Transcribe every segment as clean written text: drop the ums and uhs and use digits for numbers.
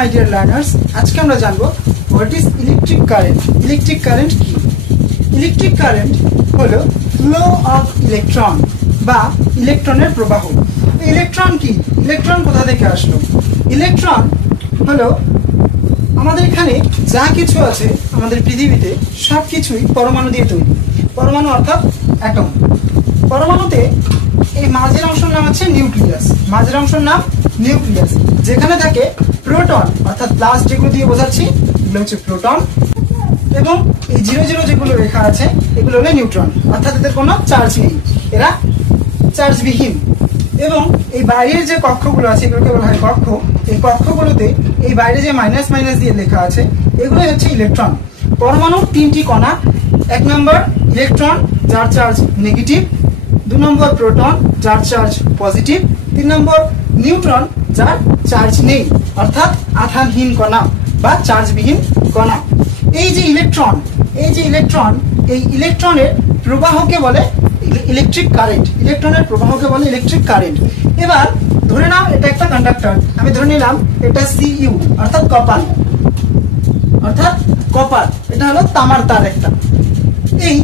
My dear learners, আজকে আমরা জানবো what is electric current. Electric current কি? ইলেকট্রিক কারেন্ট হলো ফ্লো অফ ইলেকট্রন বা ইলেকট্রনের প্রবাহ। ইলেকট্রন কি? ইলেকট্রন কোথা থেকে আসলো? ইলেকট্রন হলো আমাদের এখানে যা কিছু আছে আমাদের পৃথিবীতে সব কিছুই পরমাণু দিয়ে তৈরি। পরমাণু অর্থাৎ অ্যাটম। পরমাণুতে এই মাঝের অংশের নাম হচ্ছে নিউক্লিয়াস। মাঝের অংশের নাম নিউক্লিয়াস, যেখানে থাকে প্রোটন অর্থাৎ প্লাস যেগুলো দিয়ে বোঝাচ্ছি এগুলো হচ্ছে প্রোটন, এবং এই 0 যেগুলো লেখা আছে এগুলো হলো নিউট্রন, অর্থাৎ এদের কোনো চার্জ নেই, এরা চার্জবিহীন। এবং এই বাইরের যে কক্ষগুলো আছে এগুলোকে বলা হয় কক্ষ। এই কক্ষগুলোতে এই বাইরে যে মাইনাস মাইনাস দিয়ে লেখা আছে এগুলোই হচ্ছে ইলেকট্রন। পরমাণুর 3টি কণা, 1 নম্বর ইলেকট্রন যার চার্জ নেগেটিভ, 2 নম্বর প্রোটন যার চার্জ পজিটিভ, 3 নম্বর নিউট্রন যার চার্জ নেই অর্থাৎ আধানহীন কণা বা চার্জবিহীন কণা। এই যে ইলেকট্রন এই ইলেকট্রনের প্রবাহকে বলে ইলেকট্রিক কারেন্ট। ইলেকট্রনের প্রবাহকে বলে ইলেকট্রিক কারেন্ট। এবার ধরে নাও এটা একটা কন্ডাক্টর, আমি ধরে নিলাম এটা Cu অর্থাৎ কপার, এটা হলো তামার তার একটা। এই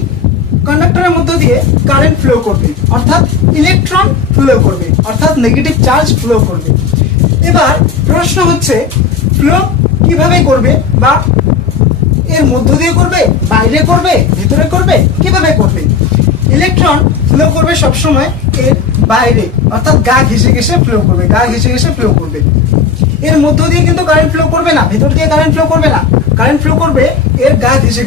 কন্ডাক্টরের মধ্য দিয়ে কারেন্ট ফ্লো করবে অর্থাৎ ইলেকট্রন ফ্লো করবে অর্থাৎ নেগেটিভ চার্জ ফ্লো করবে। এবার প্রশ্ন হচ্ছে ফ্লো কিভাবে করবে, বা এর মধ্য দিয়ে করবে, বাইরে করবে, ভিতরে করবে, কিভাবে করবে? ইলেকট্রন ফ্লো করবে সবসময় এর বাইরে অর্থাৎ গা ঘেঁষে ঘেঁষে ফ্লো করবে। এর মধ্য দিয়ে কিন্তু কারেন্ট ফ্লো করবে না, ভেতর দিয়ে কারেন্ট ফ্লো করবে না। কারেন্ট ফ্লো করবে এর গা ঘেঁষে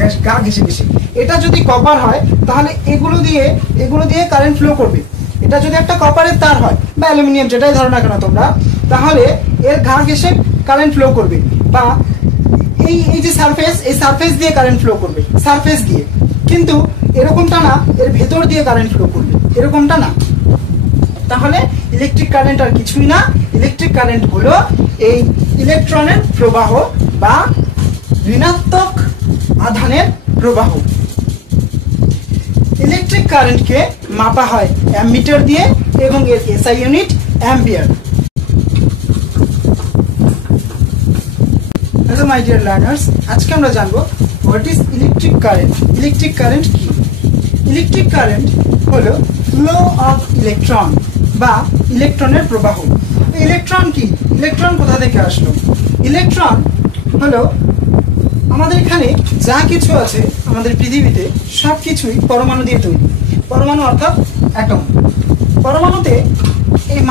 ঘেঁষে। এটা যদি কপার হয় তাহলে এগুলো দিয়ে কারেন্ট ফ্লো করবে। এটা যদি একটা কপারের তার হয় বা অ্যালুমিনিয়াম, যেটাই ধরো না কেন তোমরা, তাহলে এর গা ঘেঁষে কারেন্ট ফ্লো করবে। বা এই যে সারফেস, এই সারফেস দিয়ে কারেন্ট ফ্লো করবে, সারফেস দিয়ে। কিন্তু এরকমটা না, এর ভেতর দিয়ে কারেন্ট ফ্লো করবে, এরকমটা না। তাহলে ইলেকট্রিক কারেন্ট আর কিছুই না, ইলেকট্রিক কারেন্ট হলো এই ইলেকট্রনের প্রবাহ বা ঋণাত্মক আধানের প্রবাহ। ইলেকট্রিক কারেন্টকে মাপা হয় অ্যামমিটার দিয়ে এবং এর SI unit ampere. Hello my dear learners, আজকে আমরা জানবো what is electric current. Electric current কি? ইলেকট্রিক কারেন্ট হলো ফ্লো অফ ইলেকট্রন বা ইলেকট্রনের প্রবাহ। ইলেকট্রন কি? ইলেকট্রন কোথা থেকে আসলো? ইলেকট্রন হলো আমাদের এখানে যা কিছু আছে আমাদের পৃথিবীতে সব কিছুই পরমাণু দিয়ে তৈরি। পরমাণু অর্থাৎ অ্যাটম। পরমাণুতে এই